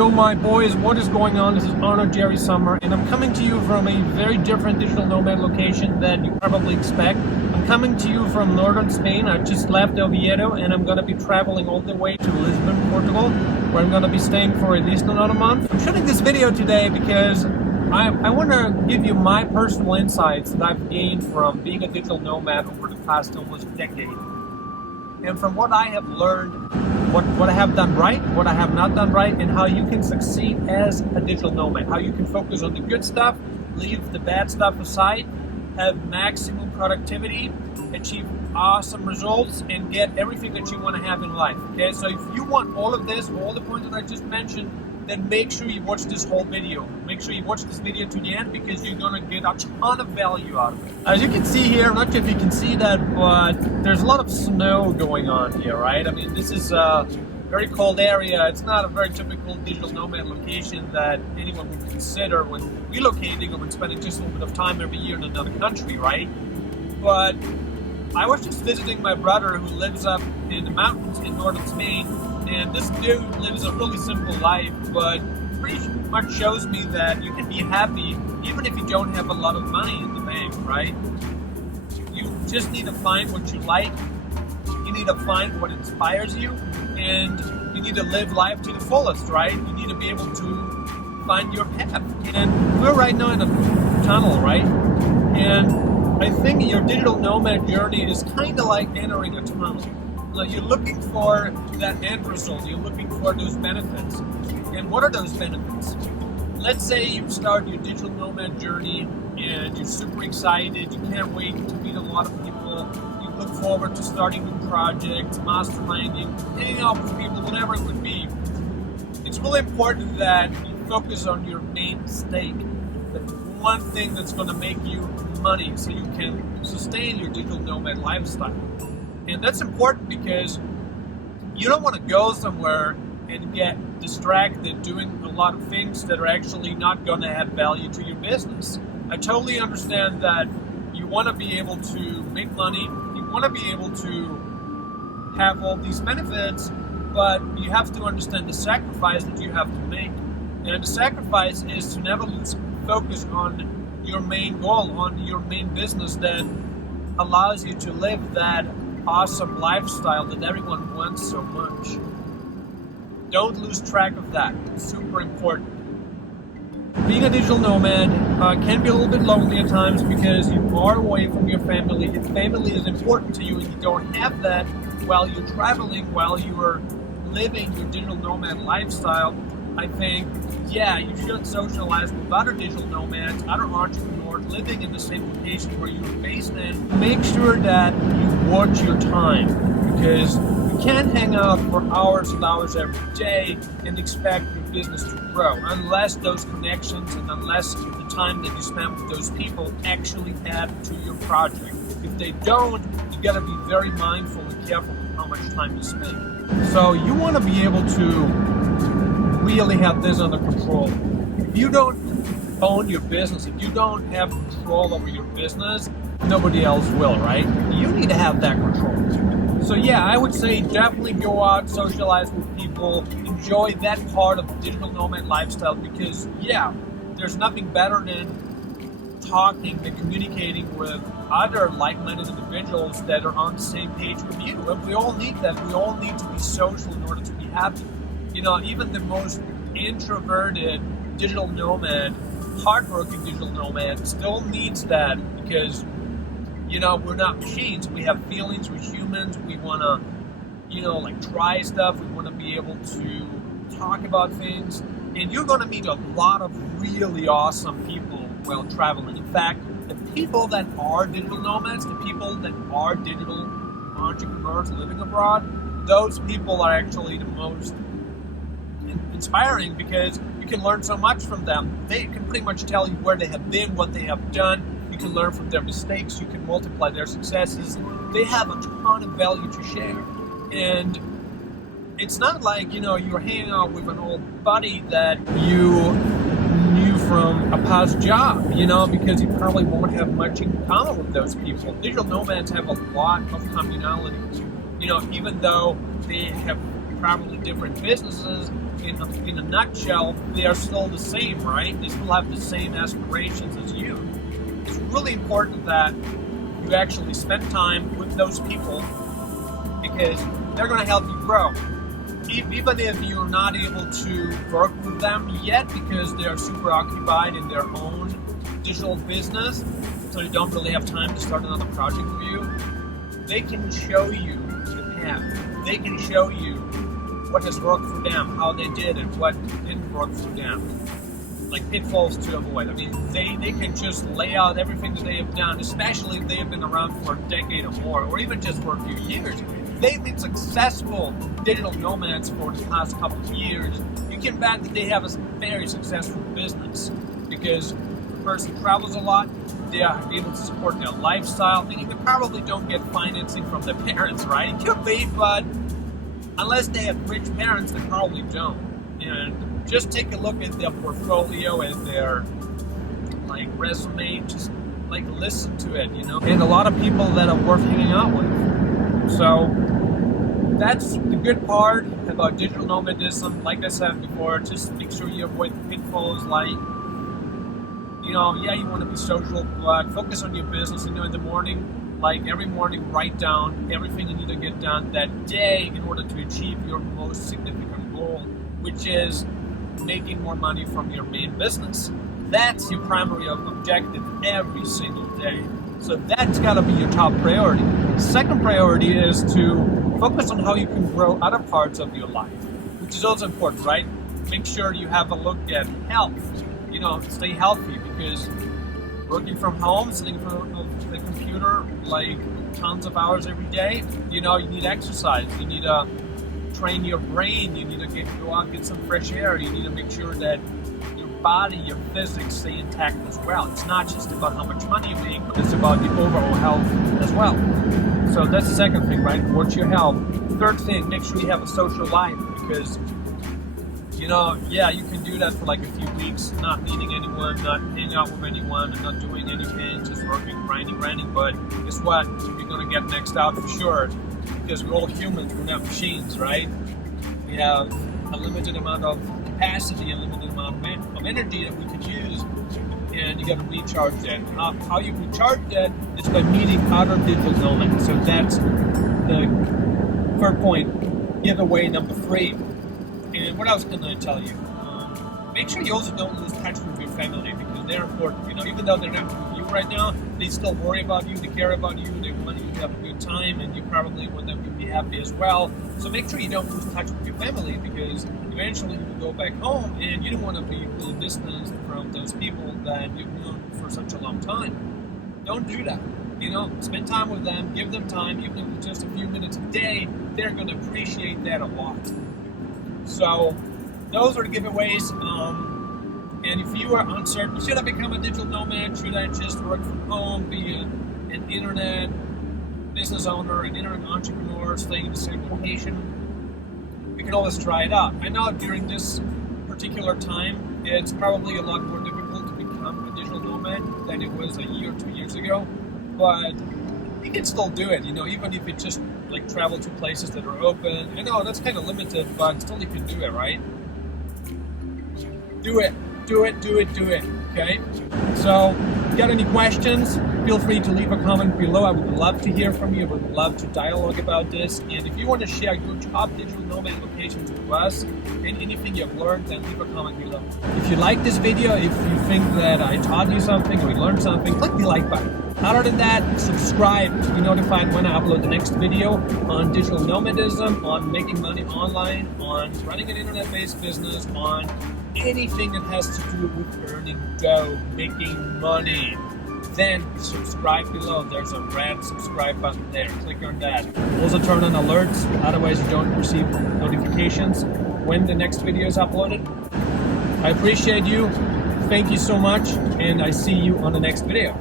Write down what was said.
Yo, my boys, what is going on? This is Arnold Jerry Summer, and I'm coming to you from a very different digital nomad location than you probably expect. I'm coming to you from northern Spain. I just left Oviedo, and I'm going to be traveling all the way to Lisbon, Portugal, where I'm going to be staying for at least another month. I'm shooting this video today because I want to give you my personal insights that I've gained from being a digital nomad over the past almost decade. And from what I have learned, what I have done right, what I have not done right, and how you can succeed as a digital nomad, how you can focus on the good stuff, leave the bad stuff aside, have maximum productivity, achieve awesome results, and get everything that you want to have in life. Okay, so if you want all of this, all the points that I just mentioned, then make sure you watch this whole video. Make sure you watch this video to the end because you're going to get a ton of value out of it. As you can see here, I'm not sure if you can see that, but there's a lot of snow going on here, right? I mean, this is a very cold area. It's not a very typical digital nomad location that anyone would consider when relocating or when spending just a little bit of time every year in another country, right? But I was just visiting my brother who lives up in the mountains in northern Spain. And this dude lives a really simple life, but pretty much shows me that you can be happy even if you don't have a lot of money in the bank, right? You just need to find what you like, you need to find what inspires you, and you need to live life to the fullest, right? You need to be able to find your path. And we're right now in a tunnel, right? And I think your digital nomad journey is kind of like entering a tunnel. You're looking for that end result, you're looking for those benefits. And what are those benefits? Let's say you start your digital nomad journey and you're super excited, you can't wait to meet a lot of people, you look forward to starting new projects, masterminding, hanging out with people, whatever it would be. It's really important that you focus on your main stake, the one thing that's going to make you money so you can sustain your digital nomad lifestyle. And that's important because you don't want to go somewhere and get distracted doing a lot of things that are actually not going to add value to your business. I totally understand that you want to be able to make money, you want to be able to have all these benefits, but you have to understand the sacrifice that you have to make. And the sacrifice is to never lose focus on your main goal, on your main business that allows you to live that awesome lifestyle that everyone wants so much. Don't lose track of that. It's super important. Being a digital nomad can be a little bit lonely at times because you are away from your family. If family is important to you and you don't have that while you're traveling, while you are living your digital nomad lifestyle, I think, yeah, you should socialize with other digital nomads, other entrepreneurs living in the same location where you're based in. Make sure that you watch your time because you can't hang out for hours and hours every day and expect your business to grow unless those connections and unless the time that you spend with those people actually add to your project. If they don't, you gotta be very mindful and careful with how much time you spend. So you want to be able to really have this under control. If you don't own your business, if you don't have control over your business, nobody else will, right? You need to have that control. So yeah, I would say definitely go out, socialize with people, enjoy that part of the digital nomad lifestyle because yeah, there's nothing better than talking and communicating with other like-minded individuals that are on the same page with you. And we all need that. We all need to be social in order to be happy. You know, even the most introverted digital nomad, hardworking digital nomad still needs that because, you know, we're not machines. We have feelings, we're humans, we want to, you know, like try stuff, we want to be able to talk about things. And you're going to meet a lot of really awesome people while traveling. In fact, the people that are digital nomads, the people that are digital entrepreneurs living abroad, those people are actually the most inspiring because you can learn so much from them. They can pretty much tell you where they have been, what they have done. You can learn from their mistakes. You can multiply their successes. They have a ton of value to share. And it's not like, you know, you're hanging out with an old buddy that you knew from a past job, you know, because you probably won't have much in common with those people. Digital nomads have a lot of commonality. You know, even though they have probably different businesses, in a nutshell, they are still the same, right? They still have the same aspirations as you. It's really important that you actually spend time with those people because they're going to help you grow. Even if you're not able to work with them yet because they are super occupied in their own digital business, so you don't really have time to start another project with you, they can show you the path. They can show you what has worked for them, how they did it, what didn't work for them, like pitfalls to avoid. I mean, they can just lay out everything that they have done, especially if they have been around for a decade or more, or even just for a few years. They've been successful digital nomads for the past couple of years. You can bet that they have a very successful business because the person travels a lot, they are able to support their lifestyle, meaning they probably don't get financing from their parents, right? It could be, but unless they have rich parents, they probably don't. And just take a look at their portfolio and their resume, just listen to it, And a lot of people that are worth hanging out with. So that's the good part about digital nomadism. Like I said before, just make sure you avoid the pitfalls you want to be social, but focus on your business. In the morning, every morning, write down everything you need to get done that day in order to achieve your most significant goal, which is making more money from your main business. That's your primary objective every single day. So that's got to be your top priority. Second priority is to focus on how you can grow other parts of your life, which is also important, right? Make sure you have a look at health. Stay healthy because working from home, sitting in front of the computer tons of hours every day, you need exercise. You need to train your brain. You need to go out and get some fresh air. You need to make sure that your body, your physics stay intact as well. It's not just about how much money you make, but it's about your overall health as well. So that's the second thing, right? Watch your health. Third thing, make sure you have a social life because you can do that for a few weeks, not meeting anyone, not hanging out with anyone, and not doing anything, just working, grinding. But guess what? You're going to get maxed out for sure because we're all humans, we're not machines, right? We have a limited amount of capacity, a limited amount of energy that we can use, and you got to recharge that. How you recharge that is by meeting other digital nomads. So that's the third point, giveaway number 3. And what I was going to tell you, make sure you also don't lose touch with your family because they're important. Even though they're not with you right now, they still worry about you, they care about you, they want you to have a good time, and you probably want them to be happy as well. So make sure you don't lose touch with your family because eventually you will go back home and you don't want to be really distanced from those people that you've known for such a long time. Don't do that. Spend time with them, give them time, even if it's just a few minutes a day, they're going to appreciate that a lot. So those are the giveaways. And if you are uncertain, should I become a digital nomad? Should I just work from home, be an internet business owner, an internet entrepreneur, staying in the same location? We can always try it out. I know during this particular time, it's probably a lot more difficult to become a digital nomad than it was a year or 2 years ago. But you can still do it, even if it just travel to places that are open. I know that's kind of limited, but still you can do it, right? Do it, okay? So, if you got any questions, feel free to leave a comment below. I would love to hear from you. I would love to dialogue about this. And if you want to share your top digital nomad locations with us and anything you've learned, then leave a comment below. If you like this video, if you think that I taught you something or you learned something, click the like button. Other than that, subscribe to be notified when I upload the next video on digital nomadism, on making money online, on running an internet-based business, on anything that has to do with earning dough, making money. Then subscribe below. There's a red subscribe button there. Click on that. Also turn on alerts, otherwise you don't receive notifications when the next video is uploaded. I appreciate you. Thank you so much, and I see you on the next video.